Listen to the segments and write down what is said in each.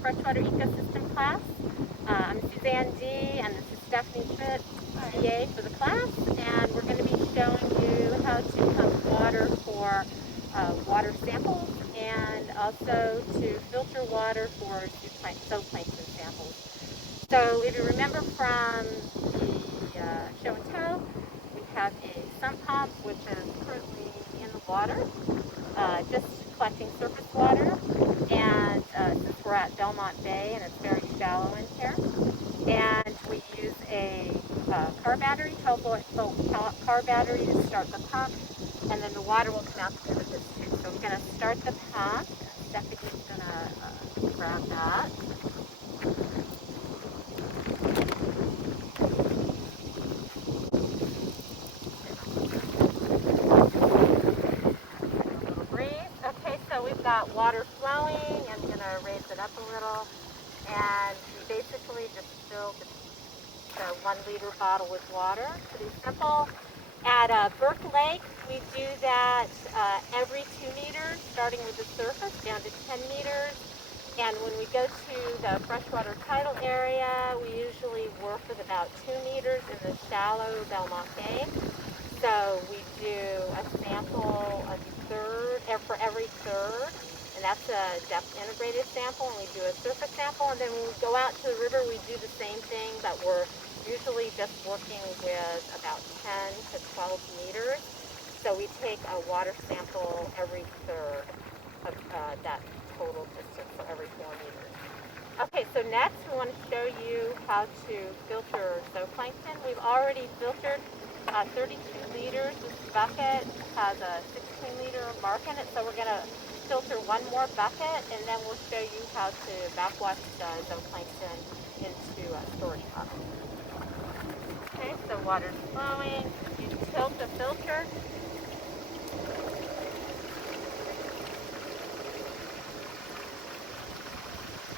freshwater ecosystem class. I'm Suzanne D, and this is Stephanie Schmidt, TA for the class, and we're going to be showing you how to pump water for water samples and also to filter water for zooplankton samples. So if you remember from the show and tell, we have a sump pump which is currently in the water, just collecting surface water, and since we're at Belmont Bay and it's very shallow in here, and we use a car battery, 12-volt car battery to start the pump, and then the water will come out through this tube. So we're going to start the pump. Stephanie's going to grab that. Got water flowing. I'm going to raise it up a little, and we basically just fill the 1 liter bottle with water. Pretty simple. At Burke Lake, we do that every 2 meters, starting with the surface down to 10 meters. And when we go to the freshwater tidal area, we usually work with about 2 meters in the shallow Belmont Bay. So we do a sample a third for every third, and that's a depth integrated sample, and we do a surface sample, and then when we go out to the river, we do the same thing, but we're usually just working with about 10 to 12 meters. So we take a water sample every third of that total distance, so every 4 meters. Okay, so next we want to show you how to filter zooplankton. We've already filtered 32 liters. This bucket has a 16-liter mark in it, so we're going to filter one more bucket, and then we'll show you how to backwash the zooplankton into a storage bottle. Okay, so water's flowing. You tilt the filter.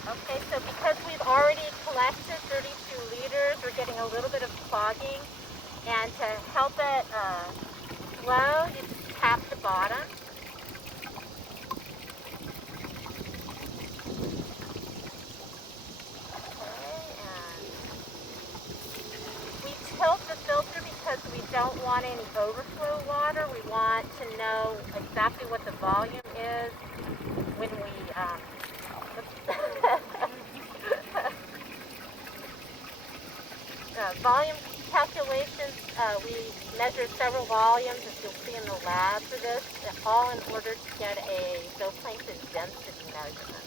Okay, so because we've already collected 32 liters, we're getting a little bit of clogging. And to help it flow, you just tap the bottom. Okay, and we tilt the filter because we don't want any overflow water. We want to know exactly what the volume is when we volume calculations, we measure several volumes, as you'll see in the lab for this, all in order to get a zooplankton density measurement.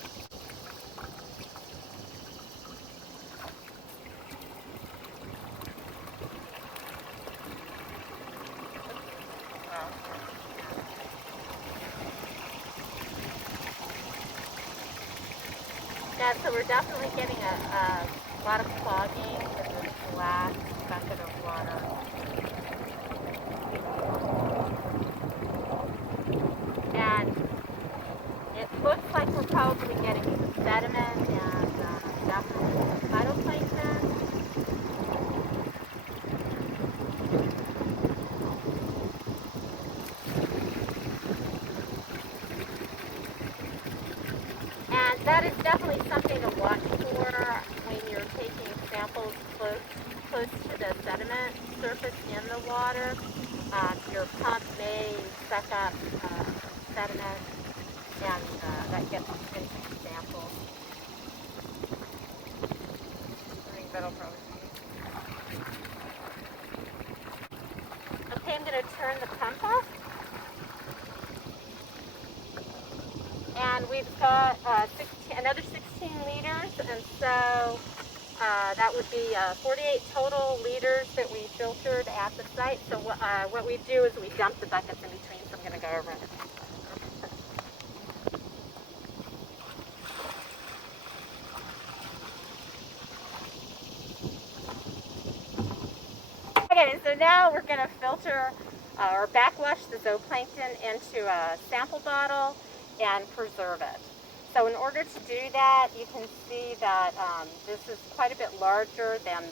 Yeah, so we're definitely getting a lot of clogging with this last bucket of water. And it looks like we're probably getting some sediment and definitely some phytoplankton. And that is definitely something to watch for when you're taking samples close to the sediment surface in the water. Your pump may suck up sediment, and that gets into the sample. I think that'll probably be. Okay, I'm going to turn the pump off. And we've got another 16 liters, and so that would be 48 total liters that we filtered at the site. So what we do is we dump the buckets in between, so I'm going to go over it. Okay, so now we're going to filter or backwash the zooplankton into a sample bottle and preserve it. So in order to do that, you can see that this is quite a bit larger than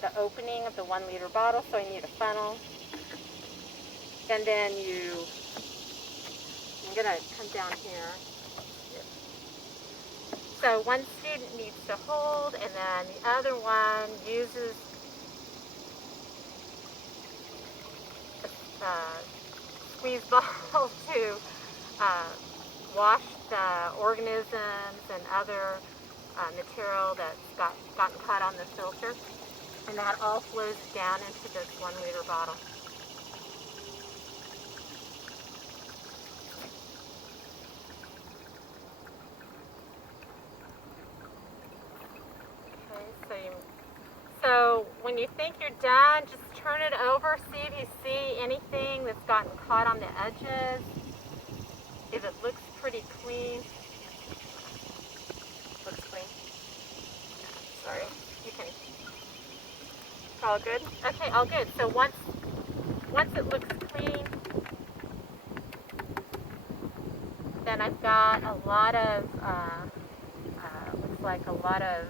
the opening of the 1 liter bottle, so you need a funnel. And then I'm going to come down here. So one student needs to hold, and then the other one uses a squeeze ball to wash the organisms and other material that's gotten caught on the filter. And that all flows down into this 1-liter bottle. Okay, so when you think you're done, just turn it over, see if you see anything that's gotten caught on the edges. If it looks pretty clean. Looks clean. Sorry, you can. All good? Okay, all good. So once it looks clean, then I've got a lot of, looks like a lot of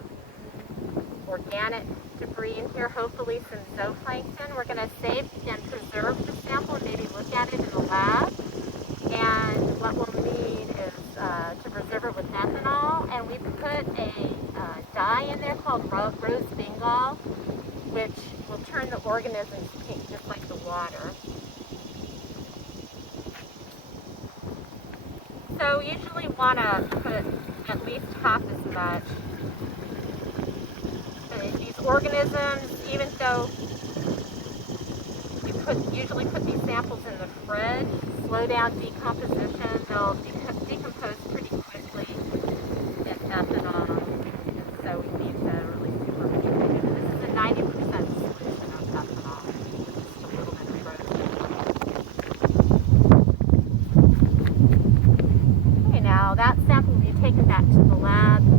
organic debris in here, hopefully some zooplankton. We're going to save and preserve the sample and maybe look at it in the lab. And what we'll need is to preserve it with ethanol, and we put a dye in there called rose Bengal, which will turn the organisms pink just like the water. So usually want to put at least half as much. These organisms, even though you usually put these samples in the fridge, slow down decomposition, they'll decompose pretty quickly in ethanol, and so we need to really supernaturally do this. This is a 90% solution of ethanol, just a little bit of rose. Okay, now that sample will be taken back to the lab.